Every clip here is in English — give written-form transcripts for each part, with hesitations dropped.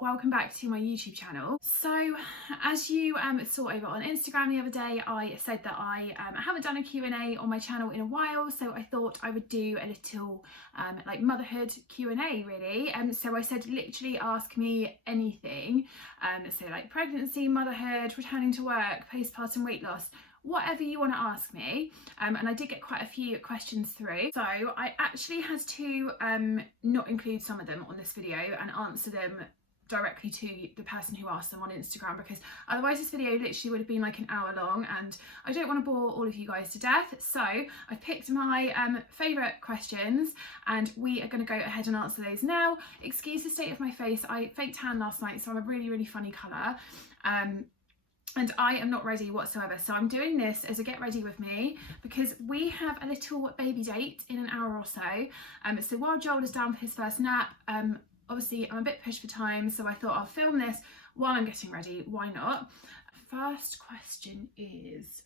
welcome back to my YouTube channel. So as you saw over on Instagram the other day, I said that I haven't done a Q&A on my channel in a while, so I thought I would do a little like motherhood Q&A really. So I said literally ask me anything, so like pregnancy, motherhood, returning to work, postpartum weight loss, whatever you want to ask me. And I did get quite a few questions through, so I actually had to not include some of them on this video and answer them directly to the person who asked them on Instagram, because otherwise this video literally would have been like an hour long and I don't want to bore all of you guys to death. So I picked my favourite questions and we are going to go ahead and answer those now. Excuse the state of my face, I fake tan last night, so I'm a really funny colour. And I am not ready whatsoever, so I'm doing this as a get ready with me because we have a little baby date in an hour or so. So while Joel is down for his first nap, obviously I'm a bit pushed for time, so I thought I'll film this while I'm getting ready, why not? First question is,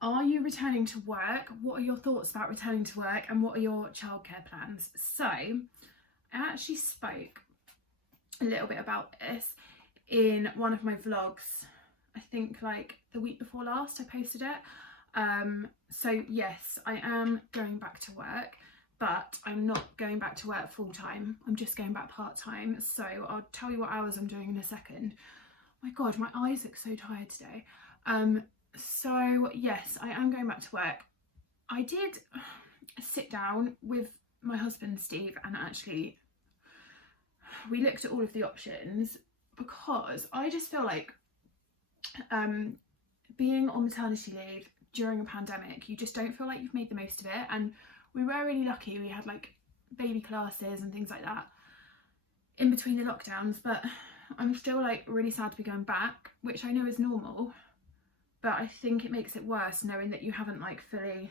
are you returning to work? What are your thoughts about returning to work and what are your childcare plans? So I actually spoke a little bit about this in one of my vlogs. I think like the week before last I posted it. So yes, I am going back to work, but I'm not going back to work full time. I'm just going back part time. So I'll tell you what hours I'm doing in a second. My God, my eyes look so tired today. So yes, I am going back to work. I did sit down with my husband Steve and actually we looked at all of the options, because I just feel like being on maternity leave during a pandemic, you just don't feel like you've made the most of it. And we were really lucky, we had like baby classes and things like that in between the lockdowns, but I'm still like really sad to be going back, which I know is normal, but I think it makes it worse knowing that you haven't like fully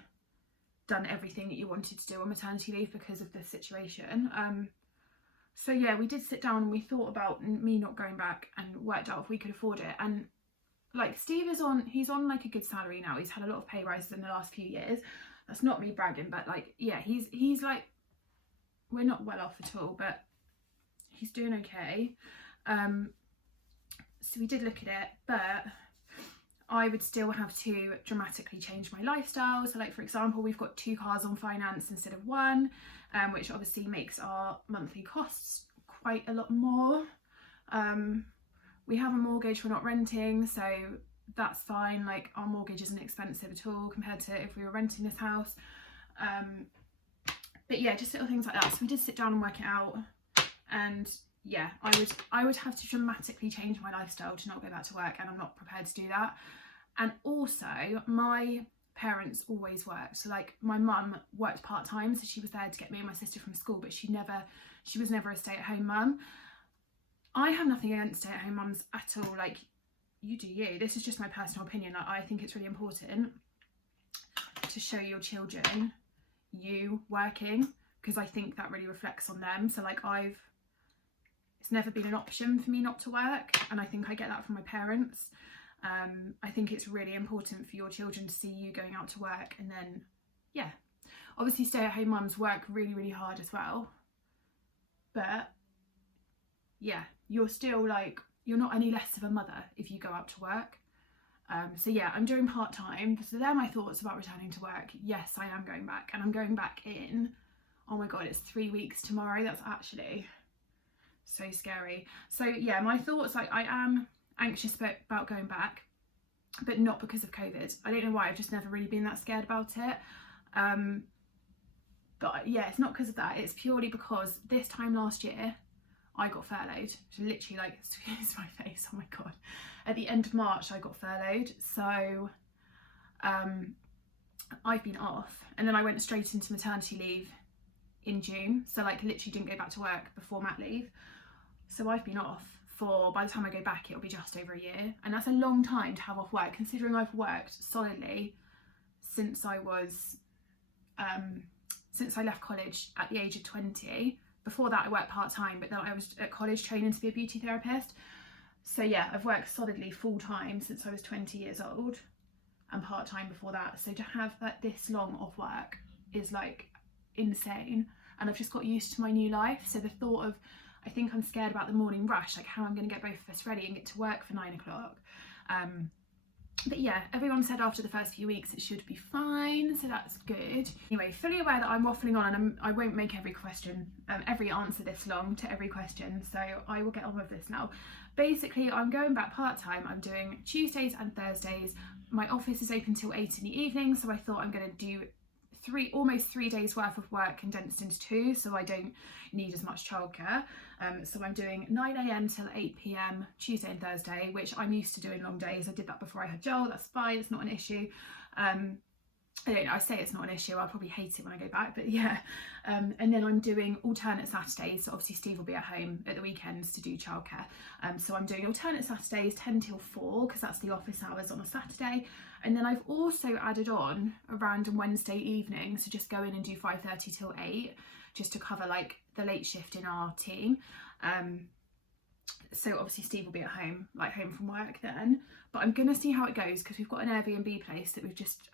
done everything that you wanted to do on maternity leave because of the situation. So yeah, we did sit down and we thought about me not going back and worked out if we could afford it. And like Steve he's on like a good salary now. He's had a lot of pay rises in the last few years. That's not me bragging, but like, yeah, he's like, we're not well off at all, but he's doing okay. So we did look at it, but I would still have to dramatically change my lifestyle. So like, for example, we've got 2 cars on finance instead of 1, which obviously makes our monthly costs quite a lot more. We have a mortgage, we're not renting, so that's fine. Like, our mortgage isn't expensive at all compared to if we were renting this house. But yeah, just little things like that. So we did sit down and work it out, and yeah, I would have to dramatically change my lifestyle to not go back to work, and I'm not prepared to do that. And also, my parents always worked. So like, my mum worked part-time, so she was there to get me and my sister from school, but she was never a stay-at-home mum. I have nothing against stay-at-home mums at all. Like, you do you. This is just my personal opinion. I think it's really important to show your children you working, because I think that really reflects on them. So like, it's never been an option for me not to work, and I think I get that from my parents. I think it's really important for your children to see you going out to work. And then yeah, obviously stay-at-home mums work really hard as well, but yeah, you're still like, you're not any less of a mother if you go out to work. So yeah, I'm doing part-time. So they're my thoughts about returning to work. Yes, I am going back, and I'm going back in, oh my God, it's 3 weeks tomorrow. That's actually so scary. So yeah, my thoughts, like, I am anxious about going back, but not because of COVID. I don't know why, I've just never really been that scared about it. But yeah, it's not because of that. It's purely because this time last year, I got furloughed. Literally, like, excuse my face, oh my God. At the end of March, I got furloughed. So I've been off, and then I went straight into maternity leave in June. So like, literally didn't go back to work before mat leave. So I've been off for, by the time I go back, it'll be just over a year. And that's a long time to have off work, considering I've worked solidly since I was, since I left college at the age of 20. Before that I worked part-time, but then I was at college training to be a beauty therapist. So yeah, I've worked solidly full-time since I was 20 years old, and part-time before that. So to have that this long off work is like insane, and I've just got used to my new life. So the thought of I think I'm scared about the morning rush, like how I'm going to get both of us ready and get to work for 9 o'clock. But yeah, everyone said after the first few weeks it should be fine, so that's good. Anyway, fully aware that I'm waffling on and I won't make every answer this long to every question, so I will get on with this now. Basically, I'm going back part-time. I'm doing Tuesdays and Thursdays. My office is open till 8 in the evening, so I thought I'm going to do almost 3 days worth of work condensed into 2, so I don't need as much childcare. So I'm doing 9 a.m. till 8 p.m. Tuesday and Thursday, which I'm used to doing long days. I did that before I had Joel. That's fine, it's not an issue. I don't know, I say it's not an issue, I'll probably hate it when I go back, but yeah. And then I'm doing alternate Saturdays, so obviously Steve will be at home at the weekends to do childcare. So I'm doing alternate Saturdays 10 till 4 because that's the office hours on a Saturday. And then I've also added on a random Wednesday evening, so just go in and do 5:30 till 8 just to cover like the late shift in our team. So obviously Steve will be at home, like home from work then, but I'm gonna see how it goes because we've got an Airbnb place that we've just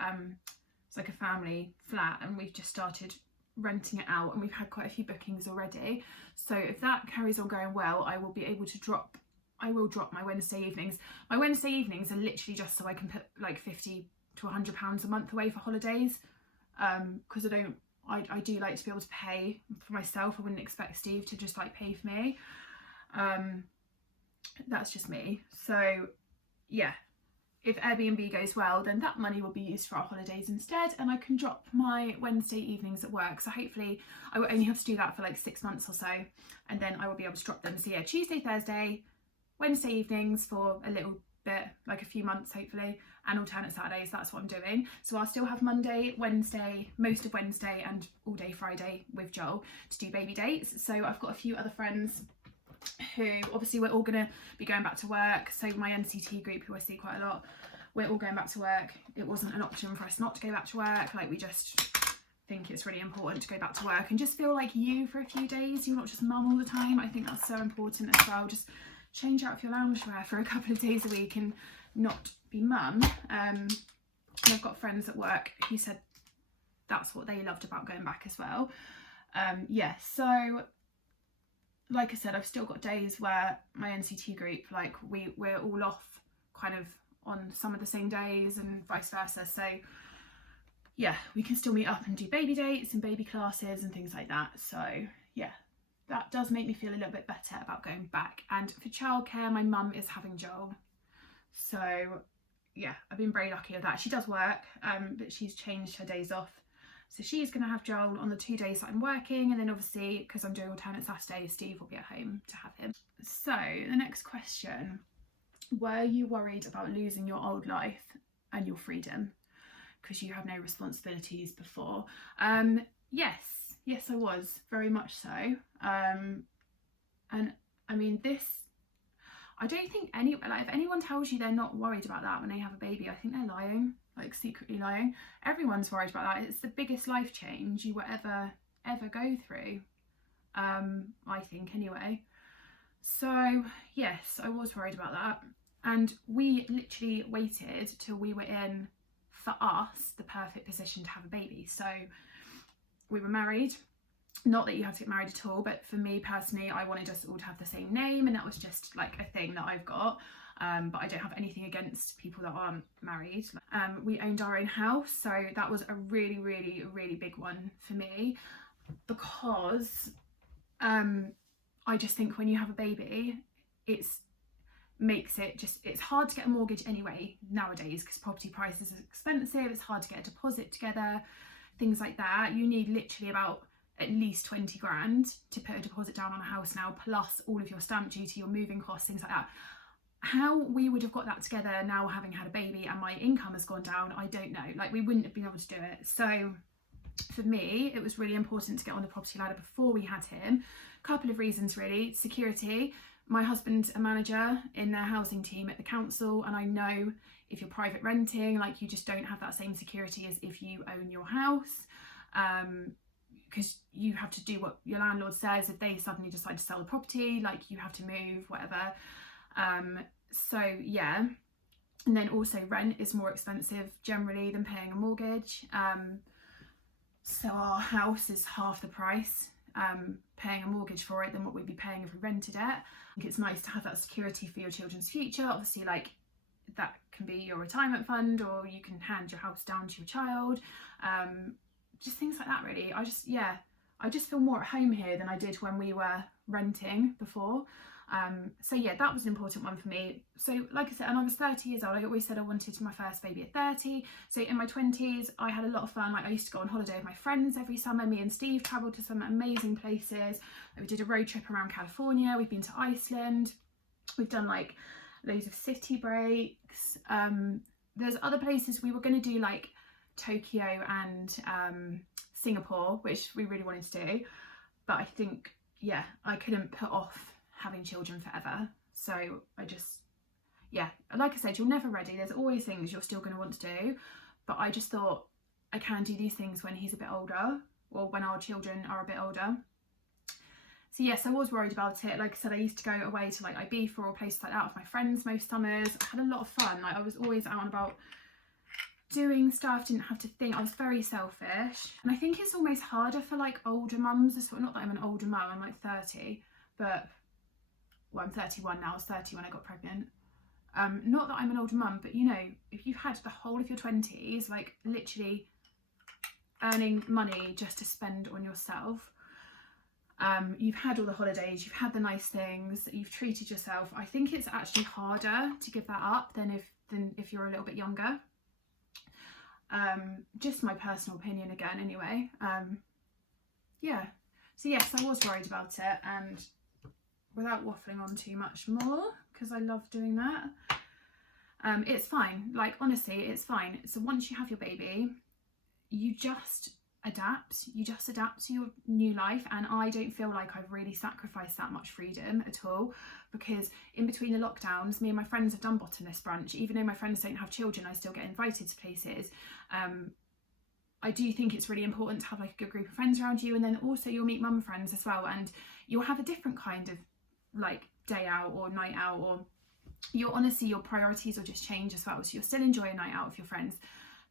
it's like a family flat and we've just started renting it out and we've had quite a few bookings already. So if that carries on going well, I will be able to drop my Wednesday evenings. My Wednesday evenings are literally just so I can put like 50 to 100 pounds a month away for holidays, because I do like to be able to pay for myself. I wouldn't expect Steve to just like pay for me. That's just me. So yeah, if Airbnb goes well, then that money will be used for our holidays instead, and I can drop my Wednesday evenings at work. So hopefully I will only have to do that for like 6 months or so, and then I will be able to drop them. So yeah, Tuesday, Thursday, Wednesday evenings for a little bit, like a few months hopefully, and alternate Saturdays. That's what I'm doing. So I'll still have Monday, Wednesday, most of Wednesday and all day Friday with Joel to do baby dates. So I've got a few other friends who obviously we're all gonna be going back to work. So my NCT group, who I see quite a lot, we're all going back to work. It wasn't an option for us not to go back to work. Like, we just think it's really important to go back to work and just feel like you for a few days. You're not just mum all the time. I think that's so important as well. Just change out of your loungewear for a couple of days a week and not be mum. And I've got friends at work who said that's what they loved about going back as well. Yeah, so like I said, I've still got days where my NCT group, like we're all off kind of on some of the same days and vice versa. So yeah, we can still meet up and do baby dates and baby classes and things like that. So yeah, that does make me feel a little bit better about going back. And for childcare, my mum is having Joel. So yeah, I've been very lucky with that. She does work, but she's changed her days off. So she's going to have Joel on the 2 days that I'm working, and then obviously because I'm doing alternate Saturdays, Steve will be at home to have him. So the next question, were you worried about losing your old life and your freedom because you have no responsibilities before? Yes I was, very much so. And I mean, this, I don't think if anyone tells you they're not worried about that when they have a baby, I think they're lying, like secretly lying. Everyone's worried about that. It's the biggest life change you will ever go through, I think anyway. So yes, I was worried about that, and we literally waited till we were in, for us, the perfect position to have a baby. So we were married. Not that you have to get married at all, but for me personally, I wanted us all to have the same name, and that was just like a thing that I've got. But I don't have anything against people that aren't married. We owned our own house, so that was a really big one for me, because I just think when you have a baby, it's hard to get a mortgage anyway nowadays because property prices are expensive. It's hard to get a deposit together, things like that. You need literally about at least 20 grand to put a deposit down on a house now, plus all of your stamp duty, your moving costs, things like that. How we would have got that together now, having had a baby and my income has gone down, I don't know. Like, we wouldn't have been able to do it. So for me, it was really important to get on the property ladder before we had him. A couple of reasons really. Security. My husband's a manager in their housing team at the council, and I know if you're private renting, like, you just don't have that same security as if you own your house, because you have to do what your landlord says. If they suddenly decide to sell the property, like, you have to move, whatever. So yeah, and then also rent is more expensive generally than paying a mortgage. So our house is half the price paying a mortgage for it than what we'd be paying if we rented it. I think it's nice to have that security for your children's future. Obviously, like, that can be your retirement fund, or you can hand your house down to your child, just things like that really. I just feel more at home here than I did when we were renting before. So yeah, that was an important one for me. So like I said, and I was 30 years old. I always said I wanted my first baby at 30. So in my 20s, I had a lot of fun. Like, I used to go on holiday with my friends every summer. Me and Steve travelled to some amazing places. We did a road trip around California. We've been to Iceland. We've done like loads of city breaks. There's other places we were going to do, like Tokyo and Singapore, which we really wanted to do, but I think, yeah, I couldn't put off having children forever. So I just, yeah, like I said, you're never ready. There's always things you're still going to want to do, but I just thought I can do these things when he's a bit older, or when our children are a bit older. So yes, I was worried about it. Like I said, I used to go away to like Ibiza or places like that with my friends most summers. I had a lot of fun. Like, I was always out and about doing stuff, didn't have to think. I was very selfish. And I think it's almost harder for like older mums. Not that I'm an older mum, I'm like 30, but, well, I'm 31 now. I was 30 when I got pregnant. Not that I'm an older mum, but you know, if you've had the whole of your 20s, like literally earning money just to spend on yourself, you've had all the holidays, you've had the nice things, you've treated yourself, I think it's actually harder to give that up than if you're a little bit younger. Just my personal opinion again anyway. Yeah, so yes, I was worried about it, and without waffling on too much more, because I love doing that, it's fine. Like, honestly, it's fine. So once you have your baby, you just adapt to your new life, and I don't feel like I've really sacrificed that much freedom at all, because in between the lockdowns, me and my friends have done bottomless brunch. Even though my friends don't have children, I still get invited to places. I do think it's really important to have like a good group of friends around you, and then also you'll meet mum friends as well, and you'll have a different kind of like day out or night out, or your priorities will just change as well. So you'll still enjoy a night out with your friends,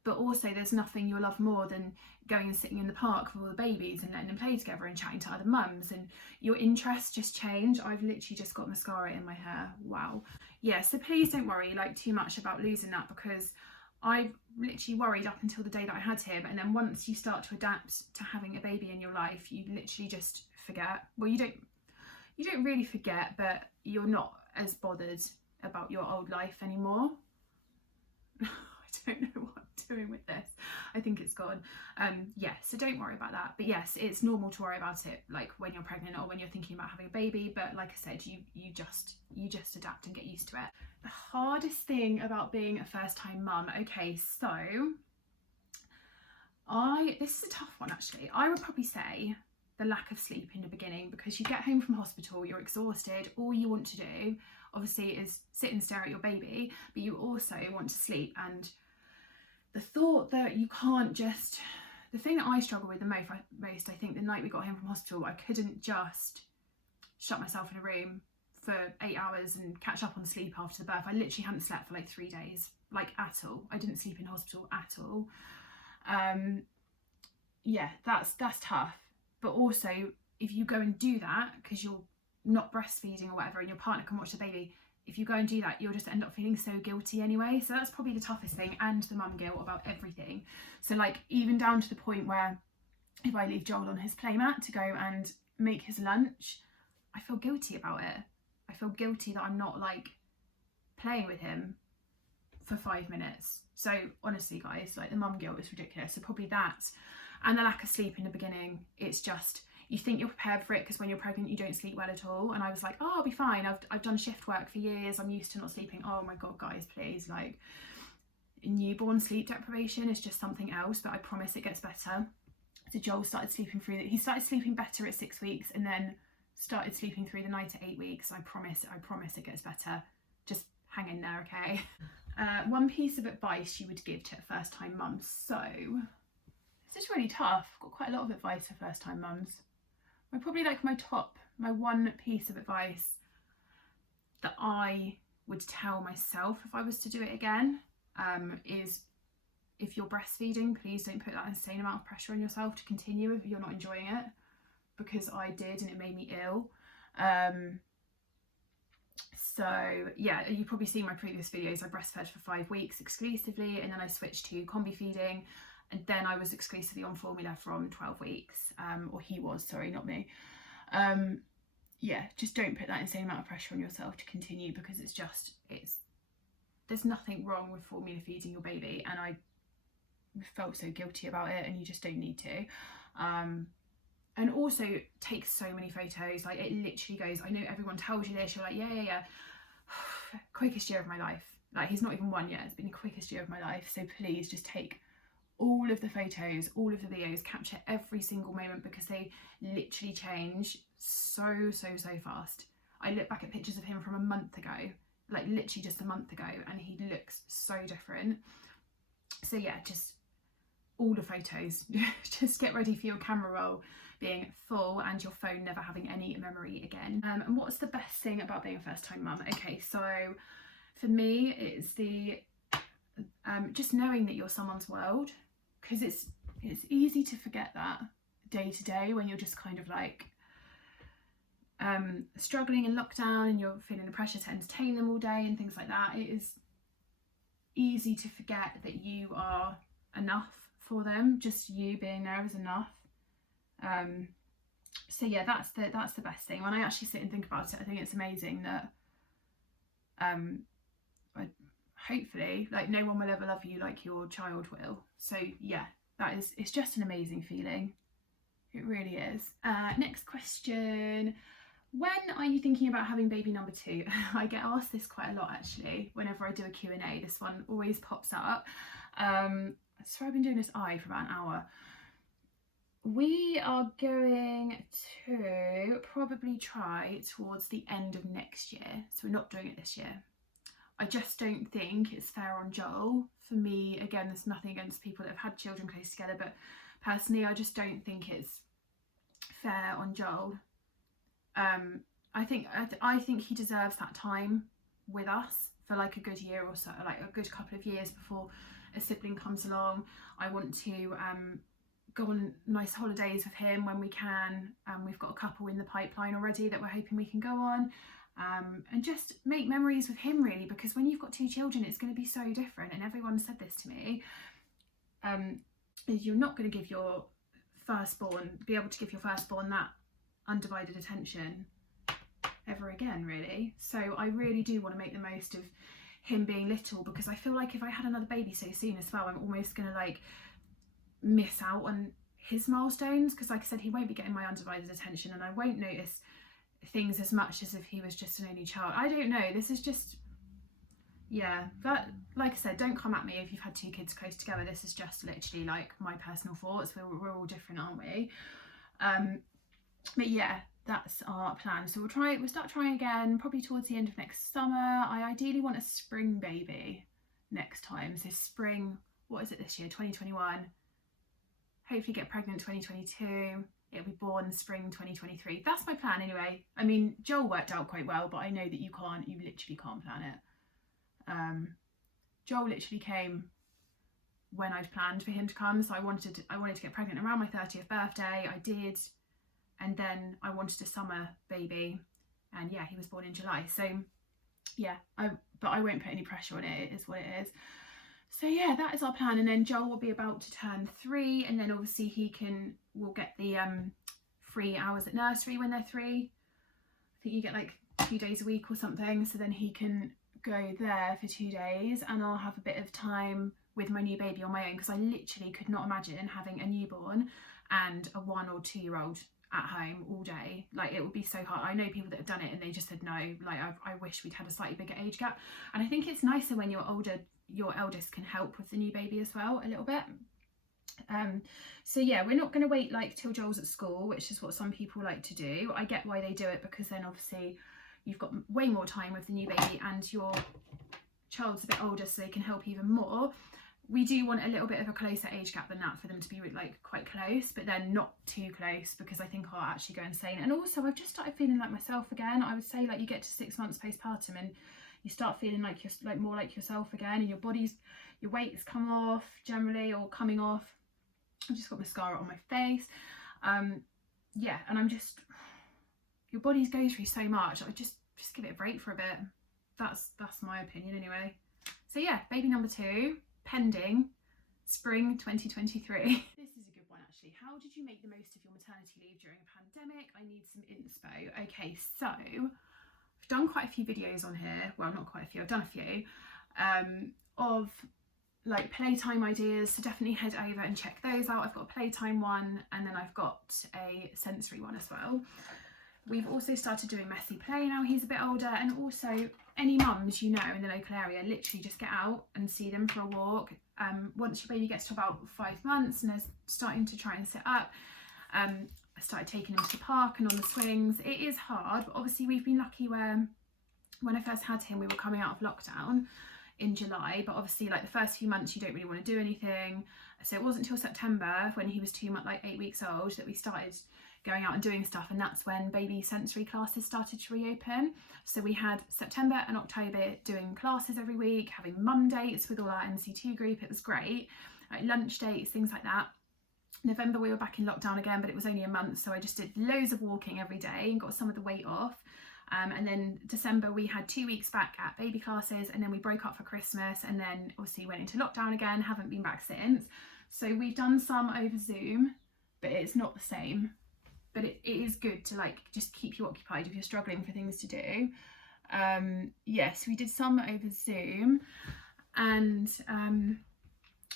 but also there's nothing you'll love more than going and sitting in the park with all the babies and letting them play together and chatting to other mums, and your interests just change. I've literally just got mascara in my hair. Wow. Yeah, so please don't worry like too much about losing that, because I literally worried up until the day that I had him, and then once you start to adapt to having a baby in your life, you literally just forget. Well, you don't really forget, but you're not as bothered about your old life anymore. I don't know what I'm doing with this. I think it's gone. Yeah, so don't worry about that. But yes, it's normal to worry about it like when you're pregnant or when you're thinking about having a baby, but like I said, you just adapt and get used to it. The hardest thing about being a first-time mum. Okay, so this is a tough one actually. I would probably say the lack of sleep in the beginning, because you get home from hospital, you're exhausted, all you want to do obviously is sit and stare at your baby, but you also want to sleep. And the thought that you can't just, the thing that I struggle with the most, I think the night we got home from hospital, I couldn't just shut myself in a room for 8 hours and catch up on sleep after the birth. I literally hadn't slept for like 3 days, like at all. I didn't sleep in hospital at all. Yeah, that's tough. But also, if you go and do that because you're not breastfeeding or whatever, and your partner can watch the baby, if you go and do that, you'll just end up feeling so guilty anyway. So that's probably the toughest thing, and the mum guilt about everything. So like, even down to the point where if I leave Joel on his playmat to go and make his lunch, I feel guilty about it. I feel guilty that I'm not like playing with him for 5 minutes. So honestly guys, like, the mum guilt is ridiculous. So probably that, and the lack of sleep in the beginning. It's just, you think you're prepared for it because when you're pregnant you don't sleep well at all, and I was like, oh, I'll be fine, I've done shift work for years, I'm used to not sleeping. Oh my god guys, please, like, newborn sleep deprivation is just something else, but I promise it gets better. So Joel started sleeping through he started sleeping better at 6 weeks, and then started sleeping through the night at 8 weeks. I promise it gets better. Just hang in there, okay? One piece of advice you would give to a first time mum. So this is really tough. I've got quite a lot of advice for first time mums. Probably like my one piece of advice that I would tell myself if I was to do it again, is if you're breastfeeding, please don't put that insane amount of pressure on yourself to continue if you're not enjoying it. because I did and it made me ill. So yeah, you've probably seen my previous videos. I breastfed for 5 weeks exclusively, and then I switched to combi feeding, and then I was exclusively on formula from 12 weeks, or he was, sorry, not me. Yeah, just don't put that insane amount of pressure on yourself to continue, because there's nothing wrong with formula feeding your baby, and I felt so guilty about it, and you just don't need to. And also take so many photos. Like, it literally goes, I know everyone tells you this, you're like, yeah. Quickest year of my life. Like, he's not even 1 yet, it's been the quickest year of my life. So please just take all of the photos, all of the videos, capture every single moment, because they literally change so fast. I look back at pictures of him from a month ago, like literally just a month ago, and he looks so different. So yeah, just all the photos. Just get ready for your camera roll being full and your phone never having any memory again. And what's the best thing about being a first time mum? Okay, so for me it's the just knowing that you're someone's world, because it's easy to forget that day to day when you're just kind of like struggling in lockdown and you're feeling the pressure to entertain them all day and things like that. It is easy to forget that you are enough for them. Just you being there is enough. So yeah, that's the best thing. When I actually sit and think about it, I think it's amazing that hopefully, like, no one will ever love you like your child will. So yeah, it's just an amazing feeling. It really is. Next question. When are you thinking about having baby number 2? I get asked this quite a lot actually whenever I do a Q&A. This one always pops up. So I've been doing this for about an hour. We are going to probably try towards the end of next year. So we're not doing it this year. I just don't think it's fair on Joel. For me, again, there's nothing against people that have had children close together, but personally, I just don't think it's fair on Joel. I think he deserves that time with us for like a good year or so, like a good couple of years before a sibling comes along. I want to go on nice holidays with him when we can. We've got a couple in the pipeline already that we're hoping we can go on, and just make memories with him, really, because when you've got 2 children, it's going to be so different. And everyone said this to me, is you're not going to give your be able to give your firstborn that undivided attention ever again, really. So I really do want to make the most of him being little, because I feel like if I had another baby so soon as well, I'm almost going to like miss out on his milestones, because like I said, he won't be getting my undivided attention, and I won't notice things as much as if he was just an only child. I don't know, this is just, yeah, but like I said, don't come at me if you've had 2 kids close together. This is just literally like my personal thoughts. We're all different, aren't we? But yeah, that's our plan. So we'll start trying again probably towards the end of next summer. I ideally want a spring baby next time. So spring, what is it this year, 2021? Hopefully get pregnant 2022. It'll be born spring 2023. That's my plan anyway. I mean, Joel worked out quite well, but I know that you literally can't plan it. Joel literally came when I'd planned for him to come. So I wanted to get pregnant around my 30th birthday. I did. And then I wanted a summer baby, and yeah, he was born in July. So yeah, but I won't put any pressure on it. It is what it is. So yeah, that is our plan. And then Joel will be about to turn 3, and then obviously we'll get the 3 hours at nursery when they're 3. I think you get like 2 days a week or something. So then he can go there for 2 days, and I'll have a bit of time with my new baby on my own, because I literally could not imagine having a newborn and a 1 or 2 year old at home all day. Like, it would be so hard. I know people that have done it and they just said no. Like, I wish we'd had a slightly bigger age gap, and I think it's nicer when you're older, your eldest can help with the new baby as well a little bit. So yeah, we're not going to wait like till Joel's at school, which is what some people like to do. I get why they do it, because then obviously you've got way more time with the new baby and your child's a bit older, so they can help even more. We do want a little bit of a closer age gap than that for them to be like quite close, but then not too close, because I think I'll actually go insane. And also, I've just started feeling like myself again. I would say like you get to 6 months postpartum and you start feeling like you're like more like yourself again, and your weight's come off generally, or coming off. I've just got mascara on my face. yeah, and I'm just, your body's going through so much. I just give it a break for a bit. That's my opinion anyway. So yeah, baby number 2, pending spring 2023. This is a good one actually. How did you make the most of your maternity leave during a pandemic? I need some inspo. Okay, so I've done quite a few videos on here. Well, not quite a few, I've done a few of like playtime ideas, so definitely head over and check those out. I've got a playtime one, and then I've got a sensory one as well. We've also started doing messy play now he's a bit older, and also any mums you know in the local area, literally just get out and see them for a walk. Once your baby gets to about 5 months and is starting to try and sit up, I started taking him to the park and on the swings. It is hard, but obviously we've been lucky where when I first had him we were coming out of lockdown in July, but obviously like the first few months you don't really want to do anything, so it wasn't until September when he was 2 months, like 8 weeks old, that we started going out and doing stuff, and that's when baby sensory classes started to reopen. So we had September and October doing classes every week, having mum dates with all our NC2 group. It was great, like lunch dates, things like that. November we were back in lockdown again, but it was only a month, so I just did loads of walking every day and got some of the weight off. And then December we had 2 weeks back at baby classes, and then we broke up for Christmas, and then obviously went into lockdown again, haven't been back since. So we've done some over Zoom, but it's not the same. But it is good to like just keep you occupied if you're struggling for things to do. Yes, we did some over Zoom, and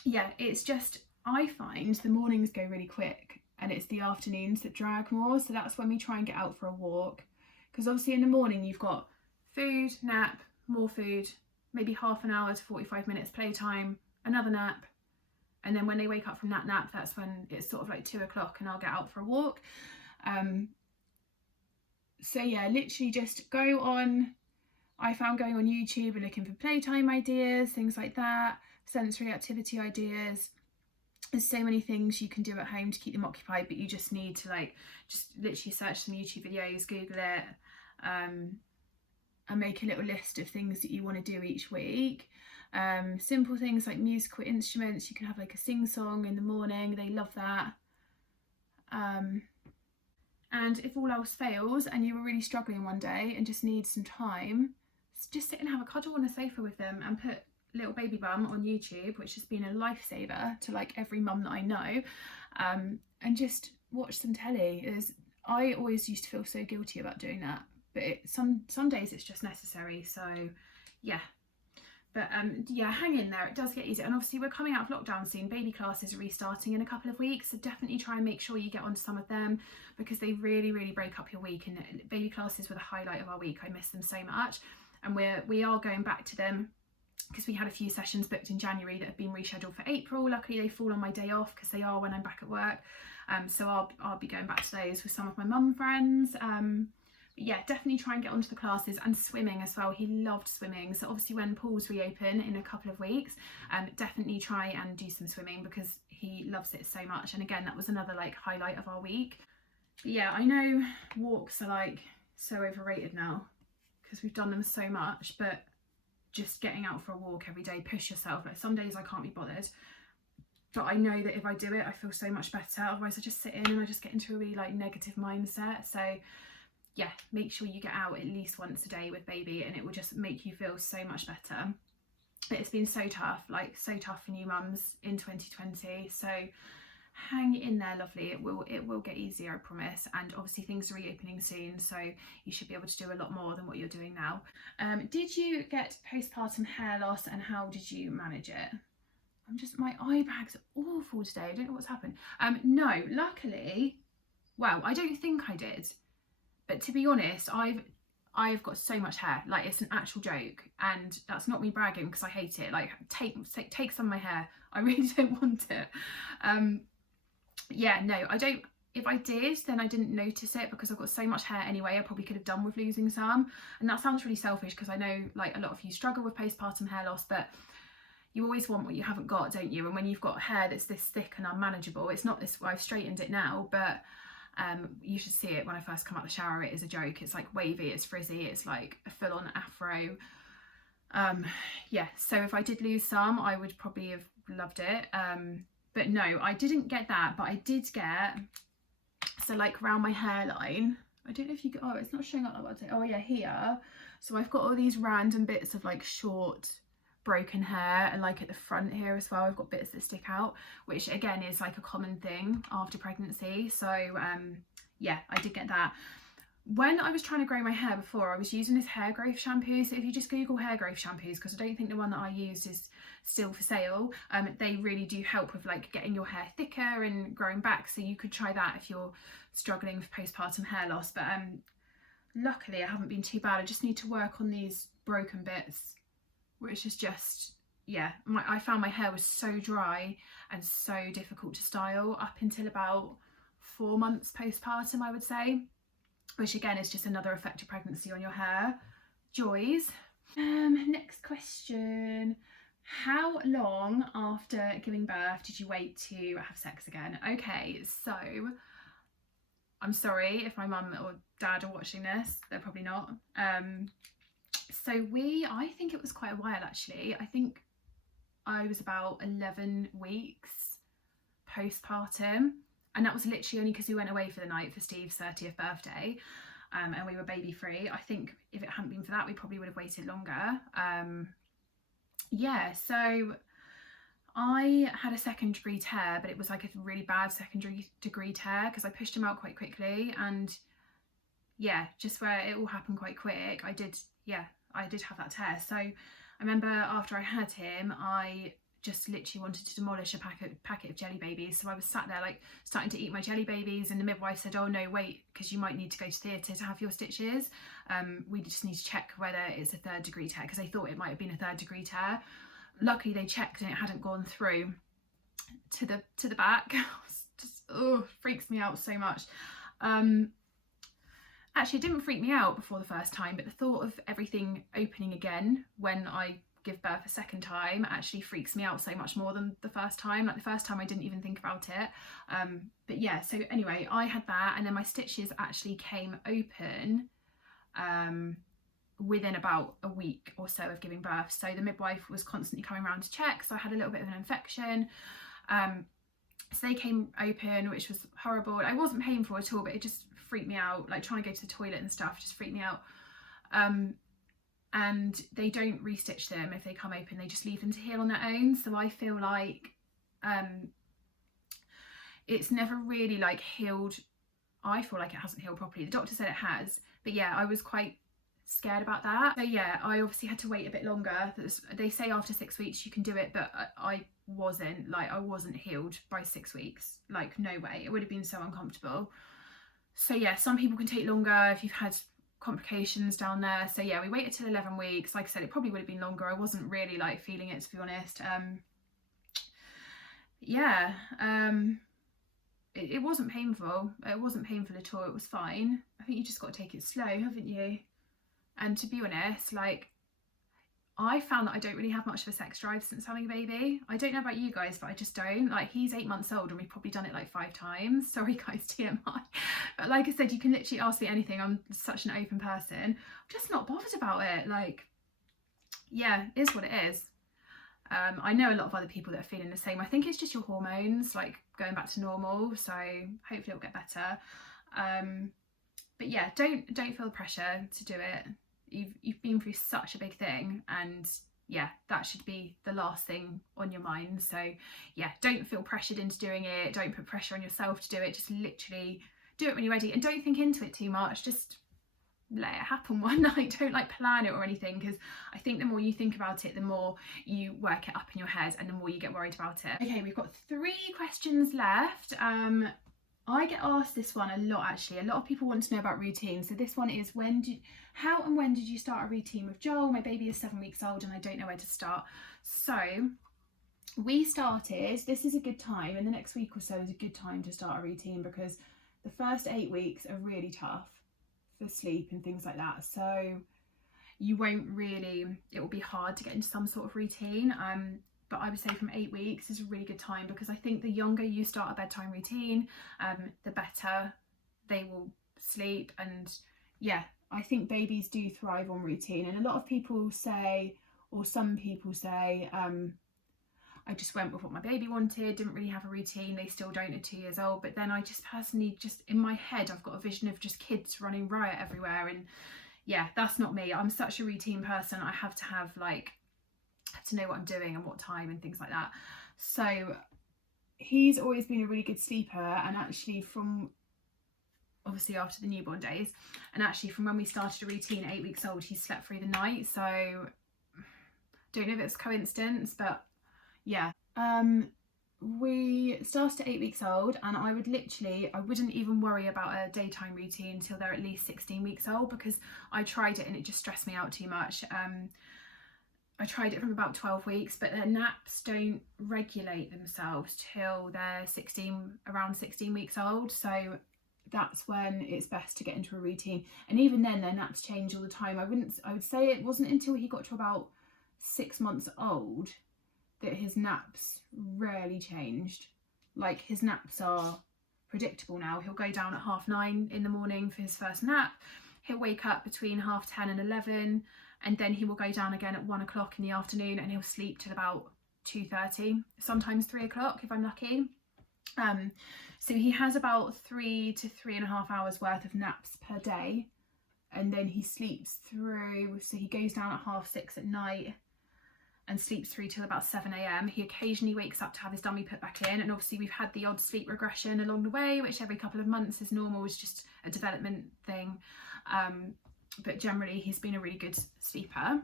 yeah, it's just, I find the mornings go really quick and it's the afternoons that drag more. So that's when we try and get out for a walk, because obviously in the morning you've got food, nap, more food, maybe half an hour to 45 minutes playtime, another nap, and then when they wake up from that nap, that's when it's sort of like 2 o'clock and I'll get out for a walk. So yeah, literally just go on, I found going on YouTube and looking for playtime ideas, things like that, sensory activity ideas. There's so many things you can do at home to keep them occupied, but you just need to like just literally search some YouTube videos, Google it, and make a little list of things that you want to do each week. Simple things like musical instruments. You can have like a sing song in the morning, they love that. And if all else fails and you were really struggling one day and just need some time, just sit and have a cuddle on the sofa with them and put Little Baby Bum on YouTube, which has been a lifesaver to like every mum that I know, and just watch some telly. I always used to feel so guilty about doing that, but some days it's just necessary. So yeah, but yeah, hang in there, it does get easier. And obviously we're coming out of lockdown soon, baby classes are restarting in a couple of weeks, so definitely try and make sure you get onto some of them, because they really break up your week, and baby classes were the highlight of our week. I miss them so much, and we are going back to them, because we had a few sessions booked in January that have been rescheduled for April. Luckily they fall on my day off, because they are when I'm back at work, so I'll be going back to those with some of my mum friends. But yeah, definitely try and get onto the classes, and swimming as well. He loved swimming, so obviously when pools reopen in a couple of weeks, definitely try and do some swimming, because he loves it so much. And again, that was another like highlight of our week. But yeah, I know walks are like so overrated now because we've done them so much, but just getting out for a walk every day, push yourself. Like some days I can't be bothered, but I know that if I do it I feel so much better. Otherwise I just sit in and I just get into a really like negative mindset. So yeah, make sure you get out at least once a day with baby, and it will just make you feel so much better. But it's been so tough, like so tough for new mums in 2020, so hang in there, lovely. It will get easier, I promise. And obviously things are reopening soon, so you should be able to do a lot more than what you're doing now. Did you get postpartum hair loss, and how did you manage it? My eye bags are awful today, I don't know what's happened. No, luckily, well, I don't think I did, but to be honest, I've got so much hair, like it's an actual joke, and that's not me bragging because I hate it. Like take some of my hair, I really don't want it. Yeah, no, I don't. If I did, then I didn't notice it because I've got so much hair anyway. I probably could have done with losing some, and that sounds really selfish because I know like a lot of you struggle with postpartum hair loss, but you always want what you haven't got, don't you? And when you've got hair that's this thick and unmanageable, it's not this, I've straightened it now, but you should see it when I first come out the shower. It is a joke. It's like wavy, it's frizzy, it's like a full-on afro. Yeah, so if I did lose some, I would probably have loved it. But no, I didn't get that, but I did get so like around my hairline. I don't know if you can, oh, it's not showing up that well. Oh yeah, here. So I've got all these random bits of like short broken hair, and like at the front here as well I've got bits that stick out, which again is like a common thing after pregnancy. So yeah, I did get that. When I was trying to grow my hair before, I was using this hair growth shampoo. So if you just Google hair growth shampoos, because I don't think the one that I used is still for sale, they really do help with like getting your hair thicker and growing back. So you could try that if you're struggling with postpartum hair loss. But luckily I haven't been too bad. I just need to work on these broken bits, which is just, yeah, I found my hair was so dry and so difficult to style up until about 4 months postpartum, I would say, which again is just another effect of pregnancy on your hair. Joys. Next question. How long after giving birth did you wait to have sex again? Okay, so I'm sorry if my mum or dad are watching this, they're probably not. So I think it was quite a while actually. I think I was about 11 weeks postpartum, and that was literally only because we went away for the night for Steve's 30th birthday, and we were baby free. I think if it hadn't been for that, we probably would have waited longer. Yeah, so I had a second degree tear, but it was like a really bad secondary degree tear because I pushed him out quite quickly, and yeah, just where it all happened quite quick, I did have that tear. So I remember after I had him, I just literally wanted to demolish a packet of jelly babies. So I was sat there like starting to eat my jelly babies, and the midwife said, oh no, wait, because you might need to go to theatre to have your stitches. We just need to check whether it's a 3rd degree tear, because they thought it might have been a 3rd degree tear. Luckily they checked and it hadn't gone through to the back. Just, oh, freaks me out so much. Actually, it didn't freak me out before the first time, but the thought of everything opening again when I give birth a second time actually freaks me out so much more than the first time. Like the first time I didn't even think about it. But yeah, so anyway, I had that, and then my stitches actually came open within about a week or so of giving birth. So the midwife was constantly coming around to check, so I had a little bit of an infection. So they came open, which was horrible. It wasn't painful at all, but it just freaked me out. Like trying to go to the toilet and stuff just freaked me out. And they don't restitch them if they come open, they just leave them to heal on their own. So I feel like it's never really like healed. I feel like it hasn't healed properly. The doctor said it has, but yeah, I was quite scared about that. So yeah, I obviously had to wait a bit longer. They say after 6 weeks you can do it, but I wasn't healed by 6 weeks. Like no way, it would have been so uncomfortable. So yeah, some people can take longer if you've had complications down there. So yeah, we waited till 11 weeks. Like I said, it probably would have been longer. I wasn't really like feeling it, to be honest. Yeah, it wasn't painful. It wasn't painful at all. It was fine. I think you just got to take it slow, haven't you? And to be honest, like I found that I don't really have much of a sex drive since having a baby. I don't know about you guys, but I just don't. Like he's 8 months old and we've probably done it like 5 times. Sorry guys, TMI. But like I said, you can literally ask me anything. I'm such an open person. I'm just not bothered about it. Like, yeah, it is what it is. I know a lot of other people that are feeling the same. I think it's just your hormones like going back to normal. So hopefully it'll get better. But yeah, don't feel the pressure to do it. You've been through such a big thing, and yeah, that should be the last thing on your mind. So yeah, don't feel pressured into doing it. Don't put pressure on yourself to do it. Just literally do it when you're ready, and don't think into it too much. Just let it happen one night. Don't like plan it or anything, because I think the more you think about it, the more you work it up in your head and the more you get worried about it. Okay, we've got 3 questions left. I get asked this one a lot actually. A lot of people want to know about routine. So this one is how and when did you start a routine with Joel? My baby is 7 weeks old and I don't know where to start. So we started, this is a good time, in the next week or so is a good time to start a routine, because the first 8 weeks are really tough for sleep and things like that. So you won't really, it will be hard to get into some sort of routine. But I would say from 8 weeks is a really good time, because I think the younger you start a bedtime routine, the better they will sleep. And yeah, I think babies do thrive on routine. And a lot of people say, or some people say, I just went with what my baby wanted, didn't really have a routine. They still don't at 2 years old, but then I just personally, just in my head, I've got a vision of just kids running riot everywhere, and yeah, that's not me. I'm such a routine person. I have to have like, have to know what I'm doing and what time and things like that. So he's always been a really good sleeper, and actually from obviously after the newborn days, and actually from when we started a routine at 8 weeks old, he slept through the night. So don't know if it's coincidence, but yeah. We started at 8 weeks old, and I wouldn't even worry about a daytime routine until they're at least 16 weeks old, because I tried it and it just stressed me out too much. I tried it from about 12 weeks, but their naps don't regulate themselves till they're around 16 weeks old. So that's when it's best to get into a routine. And even then, their naps change all the time. I would say it wasn't until he got to about 6 months old that his naps rarely changed. Like, his naps are predictable now. He'll go down at 9:30 in the morning for his first nap. He'll wake up between 10:30 and 11, and then he will go down again at 1 o'clock in the afternoon, and he'll sleep till about 2:30, sometimes 3 o'clock if I'm lucky. So he has about 3 to 3.5 hours worth of naps per day, and then he sleeps through, so he goes down at 6:30 at night and sleeps through till about 7 a.m. He occasionally wakes up to have his dummy put back in, and obviously we've had the odd sleep regression along the way, which every couple of months is normal, it's just a development thing. But generally he's been a really good sleeper.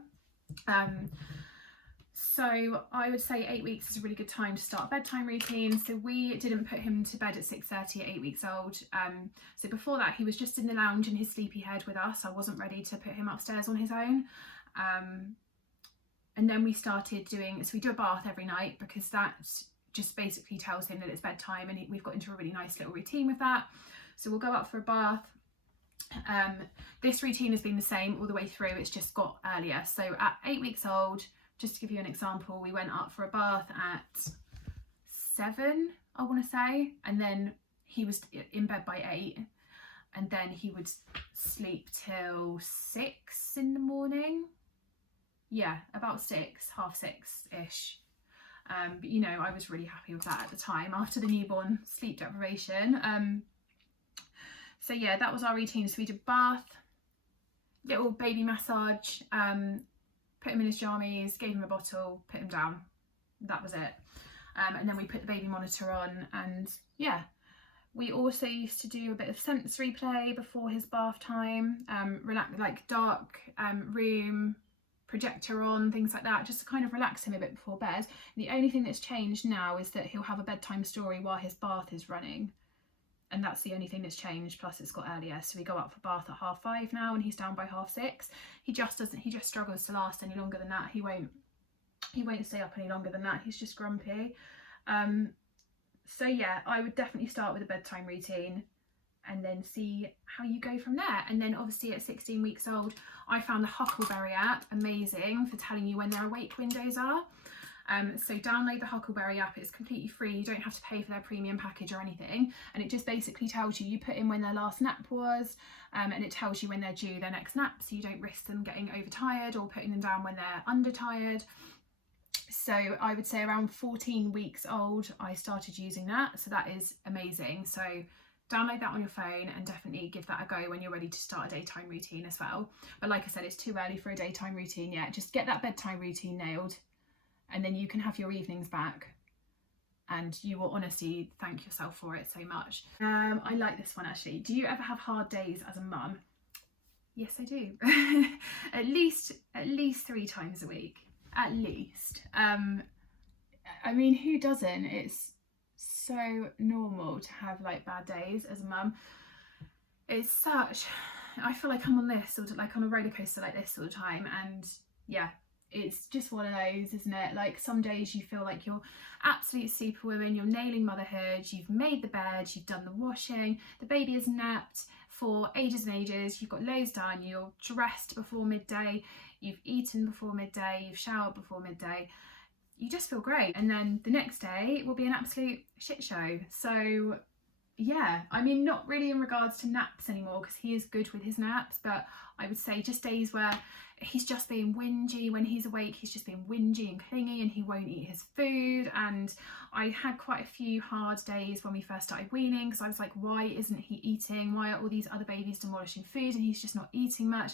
So I would say 8 weeks is a really good time to start a bedtime routine. So we didn't put him to bed at 6:30 at 8 weeks old. So before that, he was just in the lounge in his sleepy head with us. I wasn't ready to put him upstairs on his own. And then we started doing, so we do a bath every night, because that just basically tells him that it's bedtime, and we've got into a really nice little routine with that. So we'll go up for a bath. This routine has been the same all the way through, it's just got earlier. So at 8 weeks old, just to give you an example, we went up for a bath at 7, I want to say, and then he was in bed by 8, and then he would sleep till 6 in the morning. Yeah, about 6, 6:30-ish. But you know, I was really happy with that at the time after the newborn sleep deprivation. So yeah, that was our routine. So we did bath, little baby massage, put him in his jammies, gave him a bottle, put him down. That was it. And then we put the baby monitor on, and yeah. We also used to do a bit of sensory play before his bath time, like dark room, projector on, things like that, just to kind of relax him a bit before bed. The only thing that's changed now is that he'll have a bedtime story while his bath is running, and that's the only thing that's changed, plus it's got earlier. So we go up for bath at 5:30 now, and he's down by 6:30. He just struggles to last any longer than that. He won't stay up any longer than that. He's just grumpy. So yeah, I would definitely start with a bedtime routine and then see how you go from there. And then obviously at 16 weeks old, I found the Huckleberry app amazing for telling you when their awake windows are. So download the Huckleberry app, it's completely free, you don't have to pay for their premium package or anything, and it just basically tells you put in when their last nap was, and it tells you when they're due their next nap, so you don't risk them getting overtired or putting them down when they're undertired. So I would say around 14 weeks old I started using that, so that is amazing. So download that on your phone and definitely give that a go when you're ready to start a daytime routine as well. But like I said, it's too early for a daytime routine yet. Just get that bedtime routine nailed, and then you can have your evenings back, and you will honestly thank yourself for it so much. I like this one actually. Do you ever have hard days as a mum? Yes, I do. at least 3 times a week. At least. I mean, who doesn't? It's so normal to have like bad days as a mum. It's such, I feel like I'm on this sort of like on a roller coaster like this all the time, and yeah, it's just one of those, isn't it? Like some days you feel like you're absolute superwoman, you're nailing motherhood, you've made the bed, you've done the washing, the baby is napped for ages and ages, you've got loads done, you're dressed before midday, you've eaten before midday, you've showered before midday, you just feel great. And then the next day will be an absolute shit show. So yeah, I mean, not really in regards to naps anymore, because he is good with his naps, but I would say just days where he's just being whingy. When he's awake, he's just being whingy and clingy, and he won't eat his food. And I had quite a few hard days when we first started weaning, because I was like, why isn't he eating? Why are all these other babies demolishing food and he's just not eating much?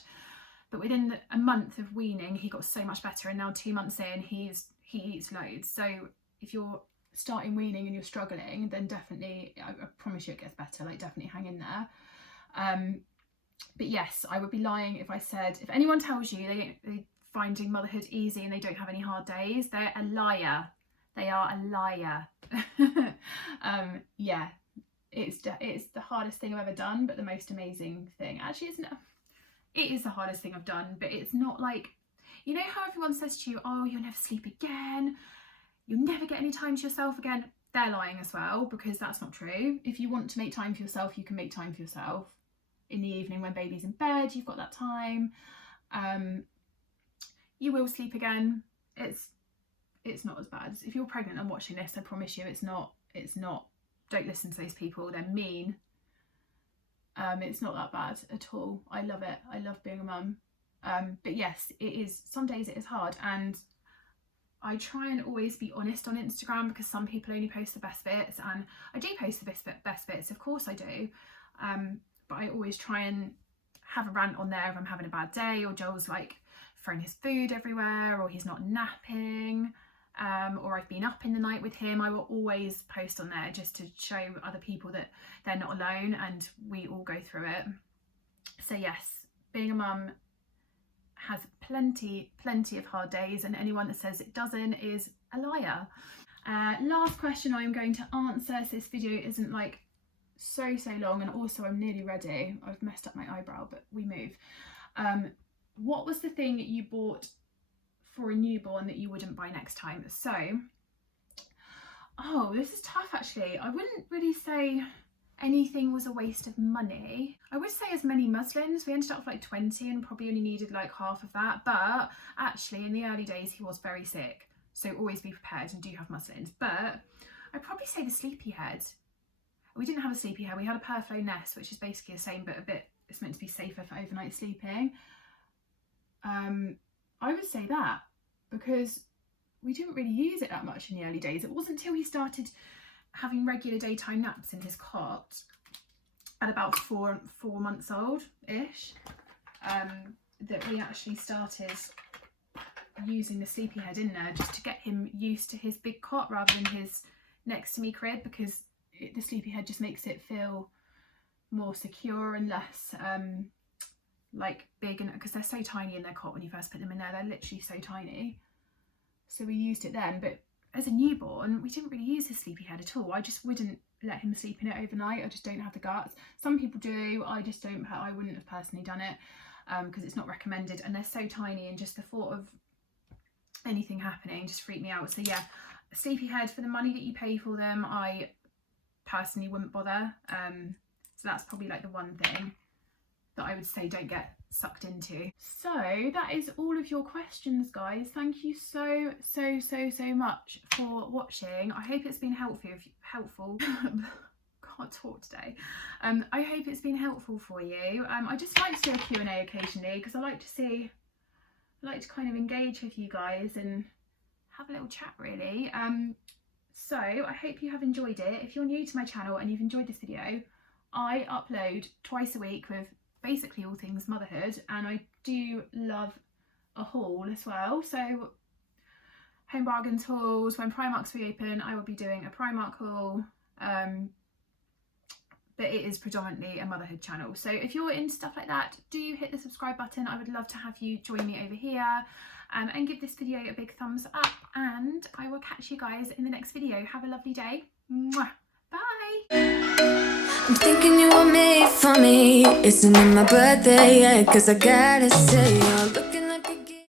But within a month of weaning, he got so much better, and now 2 months in, he eats loads. So if you're starting weaning and you're struggling, then definitely, I promise you it gets better. Like, definitely hang in there. But yes, I would be lying if I said, if anyone tells you they're finding motherhood easy and they don't have any hard days, they're a liar. They are a liar. Yeah, it's the hardest thing I've ever done, but the most amazing thing. Actually, it is the hardest thing I've done, but it's not like, you know how everyone says to you, oh, you'll never sleep again, you'll never get any time to yourself again. They're lying as well, because that's not true. If you want to make time for yourself, you can make time for yourself. In the evening when baby's in bed, you've got that time. You will sleep again. It's not as bad. If you're pregnant and watching this, I promise you it's not. Don't listen to those people, they're mean. It's not that bad at all. I love it. I love being a mum. But yes, it is, some days it is hard, and I try and always be honest on Instagram, because some people only post the best bits, and I do post the best bits, of course I do. But I always try and have a rant on there if I'm having a bad day, or Joel's like throwing his food everywhere, or he's not napping, or I've been up in the night with him. I will always post on there just to show other people that they're not alone and we all go through it. So yes, being a mum has plenty of hard days, and anyone that says it doesn't is a liar. Last question I'm going to answer, so this video isn't like so long, and also I'm nearly ready. I've messed up my eyebrow, but we move. What was the thing you bought for a newborn that you wouldn't buy next time? So, oh, this is tough actually. I wouldn't really say anything was a waste of money. I would say as many muslins. We ended up with like 20 and probably only needed like half of that, but actually in the early days he was very sick, so always be prepared and do have muslins. But I'd probably say the sleepy head. We didn't have a sleepy head, we had a Perflow nest, which is basically the same, but it's meant to be safer for overnight sleeping. I would say that, because we didn't really use it that much in the early days. It wasn't until he started having regular daytime naps in his cot at about 4 months old ish, that we actually started using the sleepy head in there, just to get him used to his big cot rather than his next to me crib, because the sleepy head just makes it feel more secure and less like big, and because they're so tiny in their cot when you first put them in there, they're literally so tiny. So we used it then, but as a newborn we didn't really use his sleepy head at all. I just wouldn't let him sleep in it overnight. I just don't have the guts. Some people do, I just don't. I wouldn't have personally done it, because it's not recommended, and they're so tiny, and just the thought of anything happening just freaked me out. So yeah, a sleepy head, for the money that you pay for them, I personally wouldn't bother. So that's probably like the one thing that I would say don't get sucked into. So that is all of your questions, guys. Thank you so much for watching. I hope it's been helpful. Can't talk today. I hope it's been helpful for you. I just like to do a Q&A occasionally, because I like to kind of engage with you guys and have a little chat really. So I hope you have enjoyed it. If you're new to my channel and you've enjoyed this video, I upload twice a week with basically all things motherhood, and I do love a haul as well. So home bargains hauls, when Primark's reopen I will be doing a Primark haul, but it is predominantly a motherhood channel. So if you're into stuff like that, do hit the subscribe button. I would love to have you join me over here, and give this video a big thumbs up, and I will catch you guys in the next video. Have a lovely day. Mwah. Bye. I'm thinking you were made for me. Isn't it my birthday yet? 'Cause I gotta say, you're looking